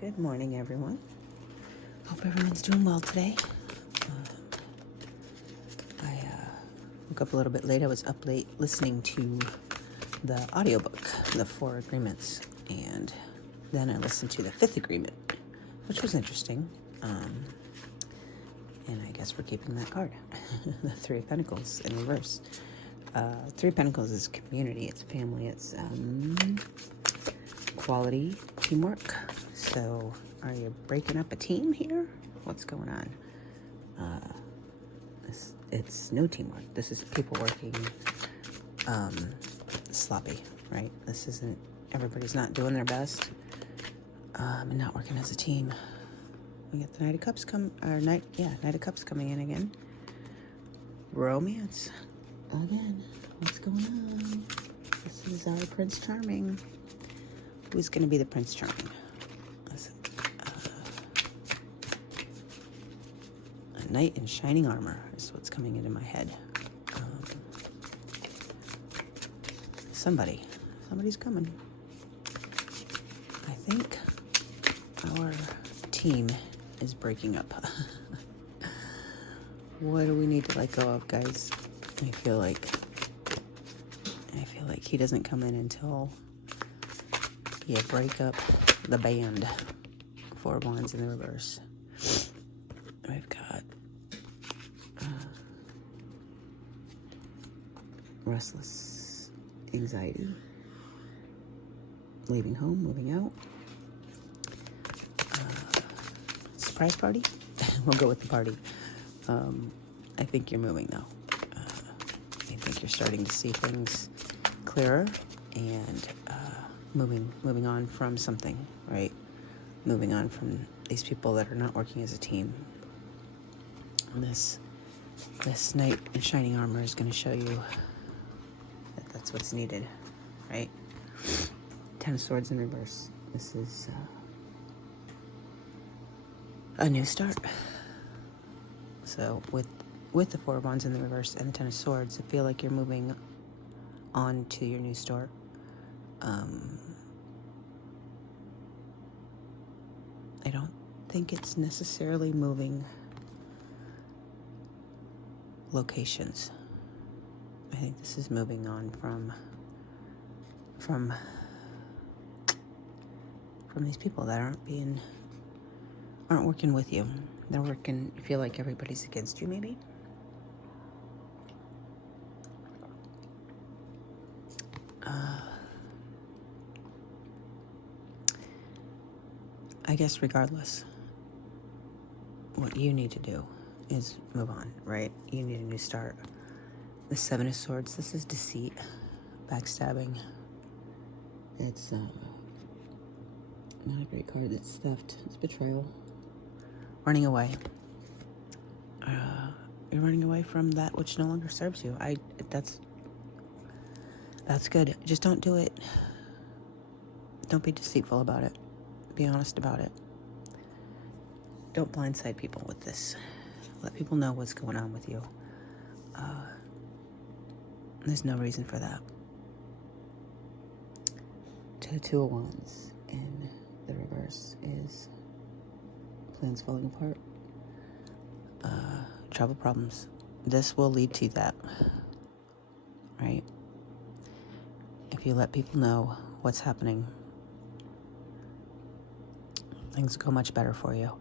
Good morning, everyone. Hope everyone's doing well today. I woke up a little bit late. I was up late listening to the audiobook, The Four Agreements, and then I listened to the Fifth Agreement, which was interesting. And I guess we're keeping that card, the Three of Pentacles in reverse. Three of Pentacles is community, it's family, it's quality teamwork. So are you breaking up a team here? What's going on? It's no teamwork. This is people working sloppy, right? This isn't, everybody's not doing their best and not working as a team. We got the Knight of Cups Knight of Cups coming in again. Romance again. What's going on? This is our Prince Charming. Who's going to be the Prince Charming? A knight in shining armor is what's coming into my head. Somebody's coming. I think our team is breaking up. What do we need to let go of, guys? I feel like he doesn't come in until you break up the band. Four of Wands in the reverse. We've got restless anxiety, leaving home, moving out, surprise party. We'll go with the party. I think you're moving though. I think you're starting to see things clearer and moving on from something, right? Moving on from these people that are not working as a team. And this knight in shining armor is going to show you that that's what's needed, right? Ten of Swords in reverse. This is a new start. So with the Four of Wands in the reverse and the Ten of Swords, I feel like you're moving on to your new start. I don't think it's necessarily moving locations. I think this is moving on from these people that aren't working with you. They're working, you feel like everybody's against you, maybe. I guess regardless, what you need to do is move on, right? You need a new start. The Seven of Swords, this is deceit, backstabbing. It's not a great card. It's theft. It's betrayal. Running away. You're running away from that which no longer serves you. That's good. Just don't do it. Don't be deceitful about it. Be honest about it. Don't blindside people with this. Let people know what's going on with you. There's no reason for that. Two of Wands in the reverse is plans falling apart. Travel problems. This will lead to that, right? If you let people know what's happening, things go much better for you.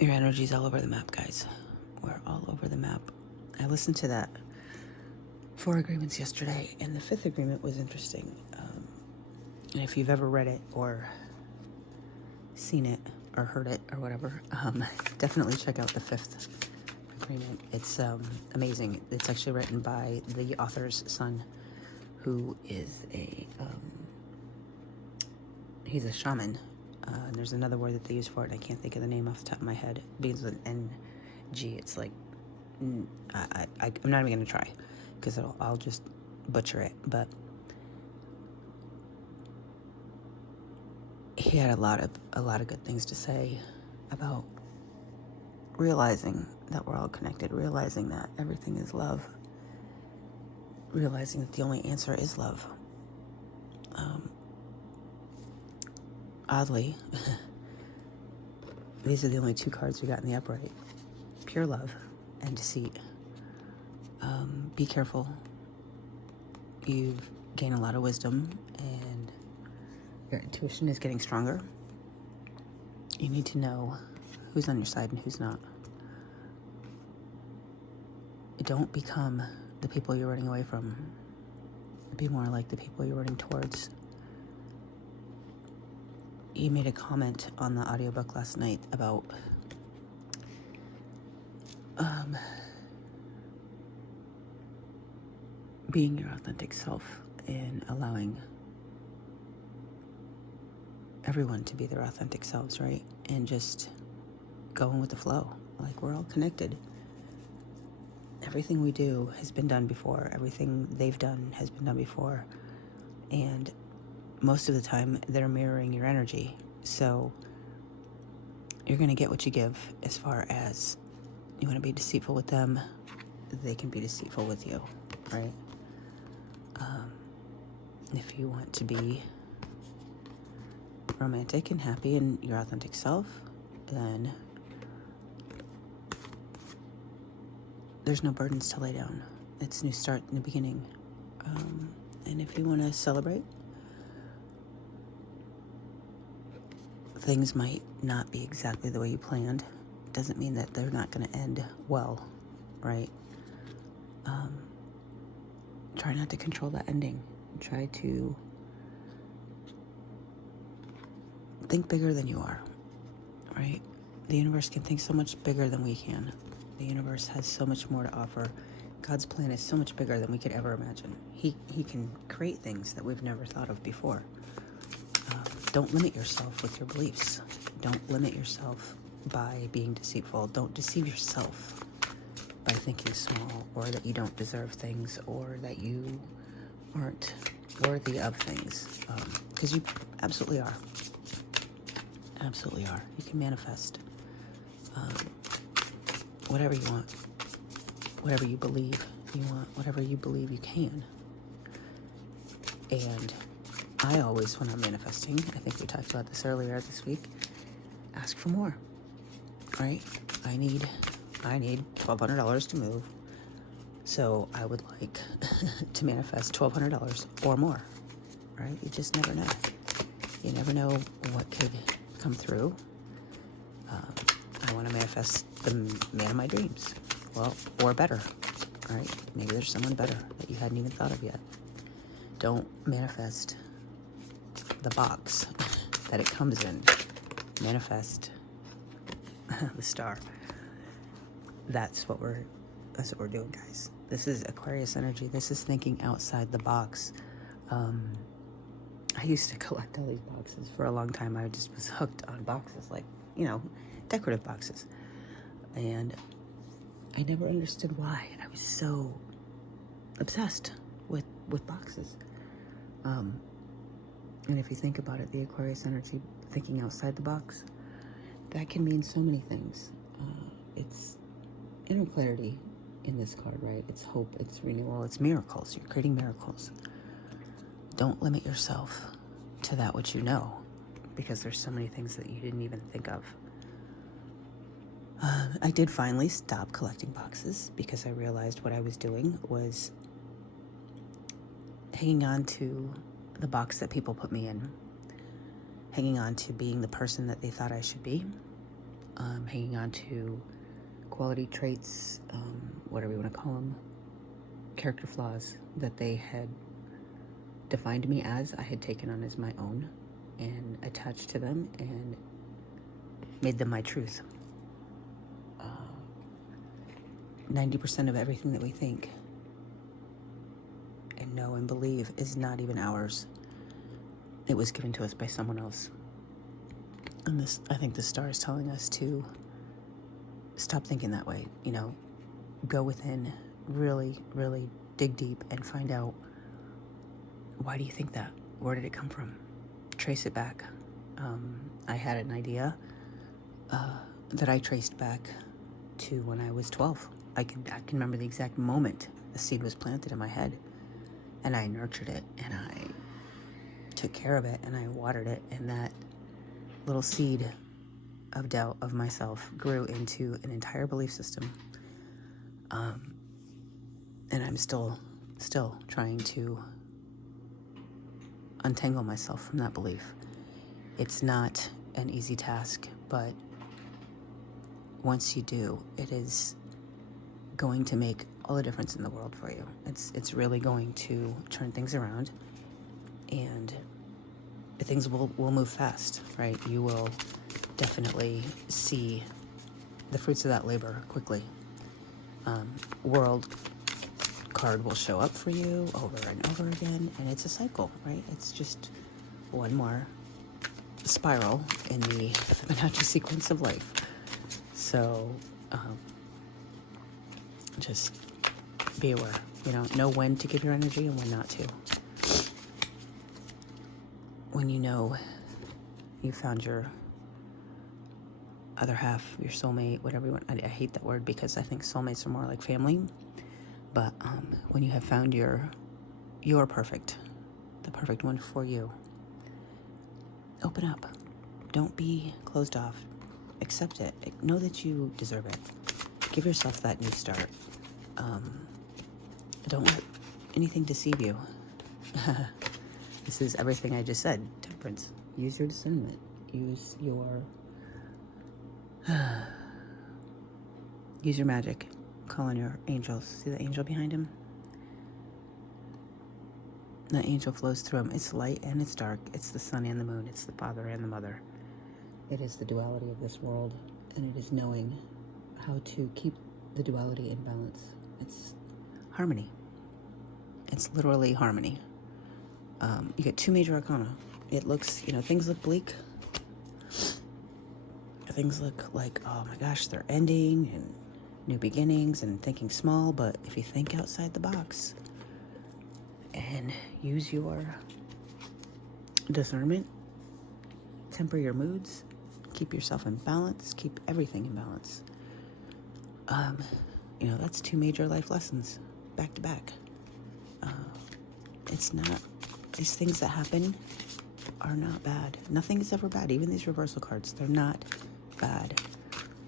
Your energy's all over the map, guys. We're all over the map. I listened to that Four Agreements yesterday, and the Fifth Agreement was interesting. And if you've ever read it or seen it or heard it or whatever, definitely check out the Fifth Agreement. It's amazing. It's actually written by the author's son, who is he's a shaman. And there's another word that they use for it, and I can't think of the name off the top of my head. It begins with an NG. It's like, I'm not even going to try, because I'll just butcher it. But he had a lot of good things to say about realizing that we're all connected, realizing that everything is love, realizing that the only answer is love. Oddly, these are the only two cards we got in the upright. Pure love and deceit. Be careful. You've gained a lot of wisdom and your intuition is getting stronger. You need to know who's on your side and who's not. Don't become the people you're running away from. Be more like the people you're running towards. You made a comment on the audiobook last night about being your authentic self and allowing everyone to be their authentic selves, right? And just going with the flow. Like, we're all connected. Everything we do has been done before. Everything they've done has been done before. And most of the time, they're mirroring your energy. So you're going to get what you give. As far as you want to be deceitful with them, they can be deceitful with you, right? If you want to be romantic and happy in your authentic self, then there's no burdens to lay down. It's a new start, new beginning. And if you want to celebrate, things might not be exactly the way you planned. Doesn't mean that they're not going to end well, right? Try not to control that ending. Try to think bigger than you are, right? The universe can think so much bigger than we can. The universe has so much more to offer. God's plan is so much bigger than we could ever imagine. He can create things that we've never thought of before. Don't limit yourself with your beliefs. Don't limit yourself by being deceitful. Don't deceive yourself by thinking small, or that you don't deserve things, or that you aren't worthy of things. Because you absolutely are. Absolutely are. You can manifest whatever you want, whatever you believe you want, whatever you believe you can. And I always, when I'm manifesting, I think we talked about this earlier this week, ask for more, right? I need $1,200 to move, so I would like to manifest $1,200 or more, right? You just never know. You never know what could come through. I want to manifest the man of my dreams, well, or better, right? Maybe there's someone better that you hadn't even thought of yet. Don't manifest the box that it comes in. Manifest the star. That's what we're doing, guys. This is Aquarius energy. This is thinking outside the box. I used to collect all these boxes for a long time. I just was hooked on boxes, like, decorative boxes. And I never understood why. I was so obsessed with boxes. And if you think about it, the Aquarius energy, thinking outside the box, that can mean so many things. It's inner clarity in this card, right? It's hope, it's renewal, it's miracles. You're creating miracles. Don't limit yourself to that which you know, because there's so many things that you didn't even think of. I did finally stop collecting boxes because I realized what I was doing was hanging on to the box that people put me in, hanging on to being the person that they thought I should be, hanging on to quality traits, whatever you want to call them, character flaws that they had defined me as, I had taken on as my own and attached to them and made them my truth. 90% of everything that we think and know and believe is not even ours. It was given to us by someone else. And this, I think the star is telling us to stop thinking that way. Go within, really, really dig deep and find out, why do you think that? Where did it come from? Trace it back. I had an idea that I traced back to when I was 12. I can remember the exact moment the seed was planted in my head. and I nurtured it, and I took care of it, and I watered it, and that little seed of doubt of myself grew into an entire belief system. And I'm still trying to untangle myself from that belief. It's not an easy task, but once you do, it is going to make all the difference in the world for you. It's really going to turn things around, and things will move fast, right? You will definitely see the fruits of that labor quickly. World card will show up for you over and over again, and it's a cycle, right? It's just one more spiral in the Fibonacci sequence of life. So just be aware, know when to give your energy and when not to. When you know you found your other half, your soulmate, whatever you want. I hate that word because I think soulmates are more like family. But when you have found your perfect, the perfect one for you, open up. Don't be closed off. Accept it. Know that you deserve it. Give yourself that new start. Don't let anything deceive you. This is everything I just said. Temperance. Use your discernment. Use your magic. Call on your angels. See the angel behind him? That angel flows through him. It's light and it's dark. It's the sun and the moon. It's the father and the mother. It is the duality of this world, and it is knowing how to keep the duality in balance. It's harmony. It's literally harmony. You get 2 major arcana. It looks, things look bleak. Things look like, oh my gosh, they're ending and new beginnings and thinking small. But if you think outside the box and use your discernment, temper your moods, keep yourself in balance, keep everything in balance. That's 2 major life lessons back to back. These things that happen are not bad. Nothing is ever bad. Even these reversal cards, they're not bad.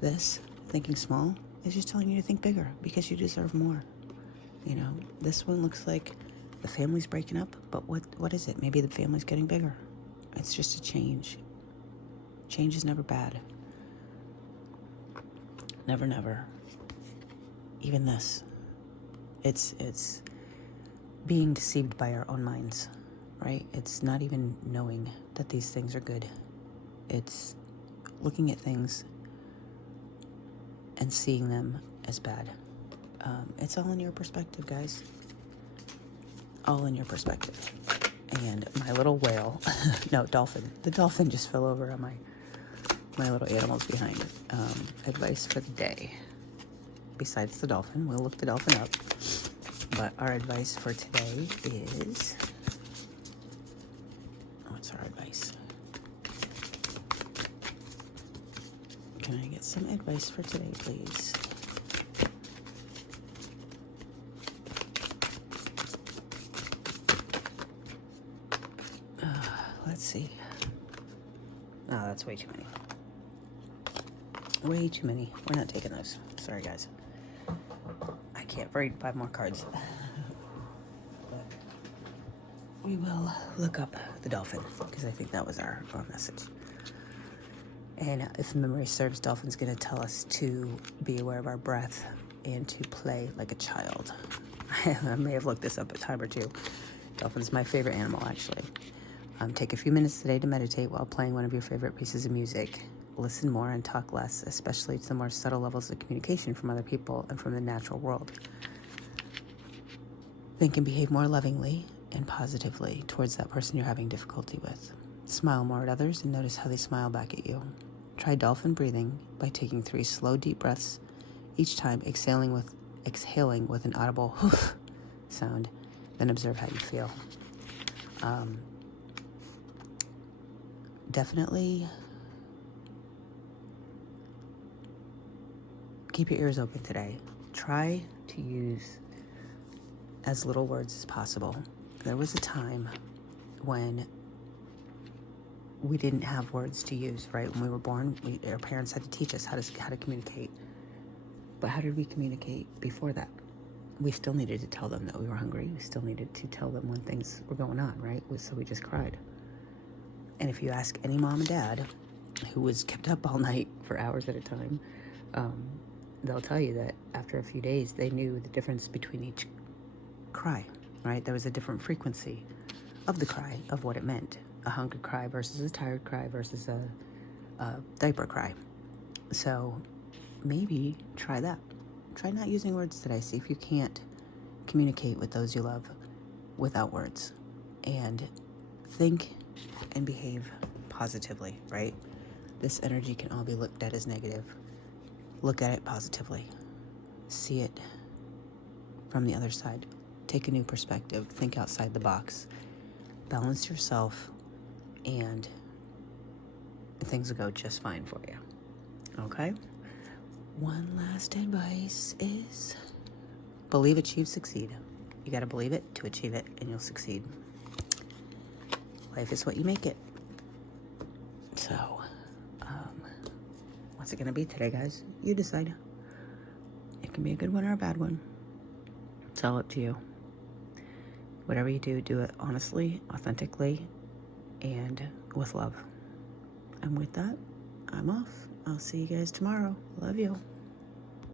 This, thinking small, is just telling you to think bigger because you deserve more. This one looks like the family's breaking up, but what is it? Maybe the family's getting bigger. It's just a change. Change is never bad. Never, never. Even this. It's being deceived by our own minds, right? It's not even knowing that these things are good. It's looking at things and seeing them as bad. It's all in your perspective, guys. All in your perspective. And my little whale, no, dolphin. The dolphin just fell over on my little animals behind. Advice for the day. Besides the dolphin, we'll look the dolphin up. But our advice for today is... What's our advice? Can I get some advice for today, please? Let's see. Oh, that's way too many. Way too many. We're not taking those. Sorry, guys. I can't read 5 more cards. But we will look up the dolphin, because I think that was our message. And if memory serves, dolphin's going to tell us to be aware of our breath and to play like a child. I may have looked this up a time or two. Dolphin's my favorite animal, actually. Take a few minutes today to meditate while playing one of your favorite pieces of music. Listen more and talk less, especially to the more subtle levels of communication from other people and from the natural world. Think and behave more lovingly and positively towards that person you're having difficulty with. Smile more at others and notice how they smile back at you. Try dolphin breathing by taking 3 slow, deep breaths, each time exhaling with an audible hoof sound. Then observe how you feel. Definitely keep your ears open today. Try to use as little words as possible. there was a time when we didn't have words to use, right? When we were born, our parents had to teach us how to communicate. But how did we communicate before that? We still needed to tell them that we were hungry. We still needed to tell them when things were going on, right? So we just cried. And if you ask any mom and dad who was kept up all night for hours at a time, they'll tell you that after a few days, they knew the difference between each cry, right? There was a different frequency of the cry, of what it meant. A hungry cry versus a tired cry versus a diaper cry. So maybe try that. Try not using words today. See if you can't communicate with those you love without words. And think and behave positively, right? This energy can all be looked at as negative. Look at it positively. See it from the other side. Take a new perspective. Think outside the box. Balance yourself, and things will go just fine for you. Okay? One last advice is believe, achieve, succeed. You got to believe it to achieve it, and you'll succeed. Life is what you make it. So, what's it going to be today, guys? You decide. It can be a good one or a bad one. It's all up to you. Whatever you do, do it honestly, authentically, and with love. And with that, I'm off. I'll see you guys tomorrow. Love you.